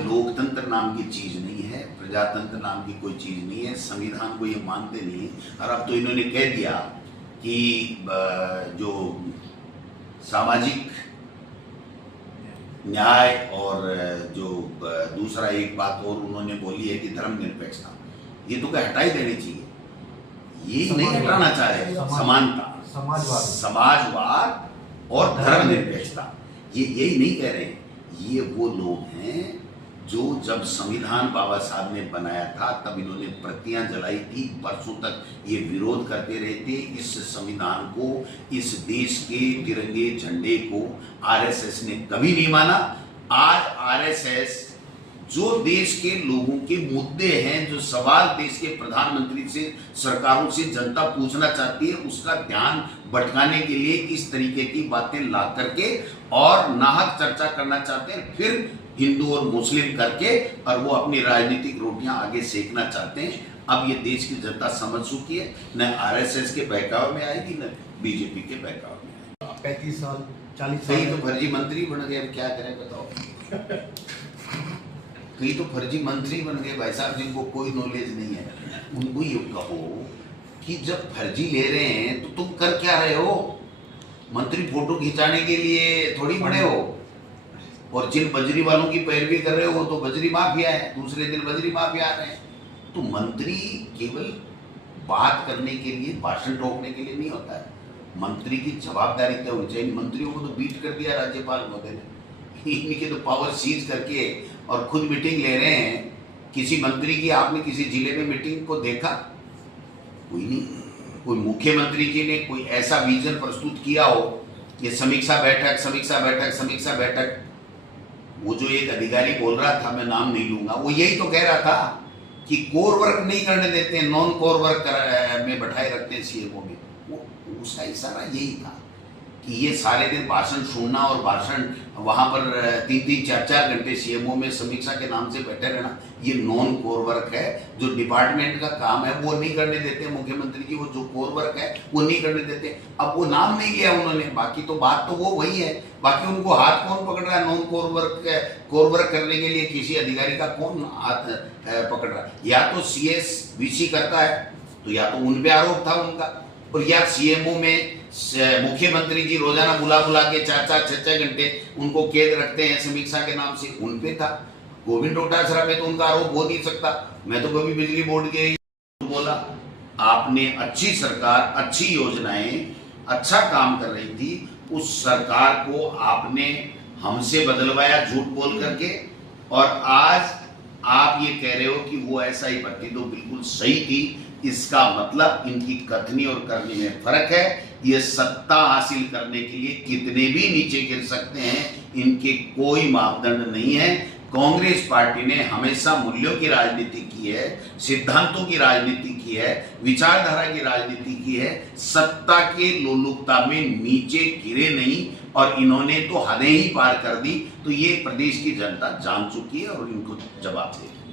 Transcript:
लोकतंत्र नाम की चीज नहीं है, प्रजातंत्र नाम की कोई चीज नहीं है, संविधान को ये मानते नहीं है। और अब तो इन्होंने कह दिया कि जो सामाजिक न्याय और जो दूसरा एक बात और उन्होंने बोली है कि धर्मनिरपेक्षता, ये तो क्या हटाई देनी चाहिए, ये नहीं हटाना चाह रहे। समानता, समाजवाद और धर्मनिरपेक्षता, ये यही नहीं कह रहे। ये वो लोग हैं जो जब संविधान बाबा साहब ने बनाया था तब इन्होंने प्रतियां जलाई थी, बरसों तक ये विरोध करते रहे थे इस संविधान को, इस देश के तिरंगे झंडे को आरएसएस ने कभी नहीं माना। आज आरएसएस जो देश के लोगों के मुद्दे हैं, जो सवाल देश के प्रधानमंत्री से, सरकारों से जनता पूछना चाहती है, उसका ध्यान भटकाने के लिए इस तरीके की बातें ला करके और नाहक चर्चा करना चाहते हैं, फिर हिंदू और मुस्लिम करके, और वो अपनी राजनीतिक रोटियां आगे सेकना चाहते हैं। अब ये देश की जनता समझ चुकी है, न आरएसएस के बहकावे में आएगी न बीजेपी के बहकावे में आएगी। 35 साल 40 साल तो फर्जी मंत्री बन गए, अब क्या करें बताओ। कई तो फर्जी मंत्री बन गए भाई साहब, जिनको कोई नॉलेज नहीं है। उनको ये कहो कि जब फर्जी ले रहे हैं तो तुम कर क्या रहे हो? मंत्री फोटो खिंचाने के लिए थोड़ी बड़े हो, और जिन बजरी वालों की पैरवी कर रहे हो तो बजरी माफिया है, दूसरे दिन बजरी माफिया आ रहे हैं। तो मंत्री केवल बात करने के लिए, भाषण ठोकने के लिए नहीं होता है। मंत्री की जवाबदारी तय होनी चाहिए। मंत्रियों को तो बीट कर दिया राज्यपाल महोदय ने, इनके तो पावर सीज करके और खुद मीटिंग ले रहे हैं। किसी मंत्री की आपने किसी जिले में मीटिंग को देखा? कोई नहीं। कोई मुख्यमंत्री जी ने कोई ऐसा विजन प्रस्तुत किया हो, ये समीक्षा बैठक समीक्षा बैठक समीक्षा बैठक। वो जो एक अधिकारी बोल रहा था, मैं नाम नहीं लूंगा, वो यही तो कह रहा था कि कोर वर्क नहीं करने देते, नॉन कोर वर्क में बैठाए रखते हैं सीएमओ में। वो उसका इशारा यही था कि ये सारे दिन भाषण सुनना और भाषण वहां पर 3-3, 4-4 घंटे सीएमओ में समीक्षा के नाम से बैठे रहना, ये नॉन कोर वर्क है। जो डिपार्टमेंट का काम है वो नहीं करने देते मुख्यमंत्री जी, वो जो कोर वर्क है वो नहीं करने देते। अब वो नाम नहीं लिया उन्होंने, बाकी तो बात तो वो वही है। बाकी उनको हाथ कौन पकड़ रहा है? नॉन कोर वर्क करने के लिए किसी अधिकारी का कौन हाथ पकड़ रहा है? या तो सीएस वीसी करता है, तो या तो उन पे आरोप था उनका, और या सीएमओ में मुख्यमंत्री जी रोजाना बुला के 4-4, 6-6 घंटे उनको कैद रखते हैं समीक्षा के नाम से, उन पे था। गोविंद डोटासरा में तो उनका आरोप हो नहीं सकता। मैं तो कभी बिजली बोर्ड के बोला, आपने अच्छी सरकार, अच्छी योजनाएं, अच्छा काम कर रही थी, उस सरकार को आपने हमसे बदलवाया झूठ बोल करके, और आज आप ये कह रहे हो कि वो ऐसा ही भर्ती तो बिल्कुल सही थी। इसका मतलब इनकी कथनी और करनी में फर्क है। ये सत्ता हासिल करने के लिए कितने भी नीचे गिर सकते हैं, इनके कोई मापदंड नहीं है। कांग्रेस पार्टी ने हमेशा मूल्यों की राजनीति की है, सिद्धांतों की राजनीति की है, विचारधारा की राजनीति की है। सत्ता के लोलुपता में नीचे गिरे नहीं, और इन्होंने तो हदें ही पार कर दी। तो ये प्रदेश की जनता जान चुकी है और इनको जवाब देगी।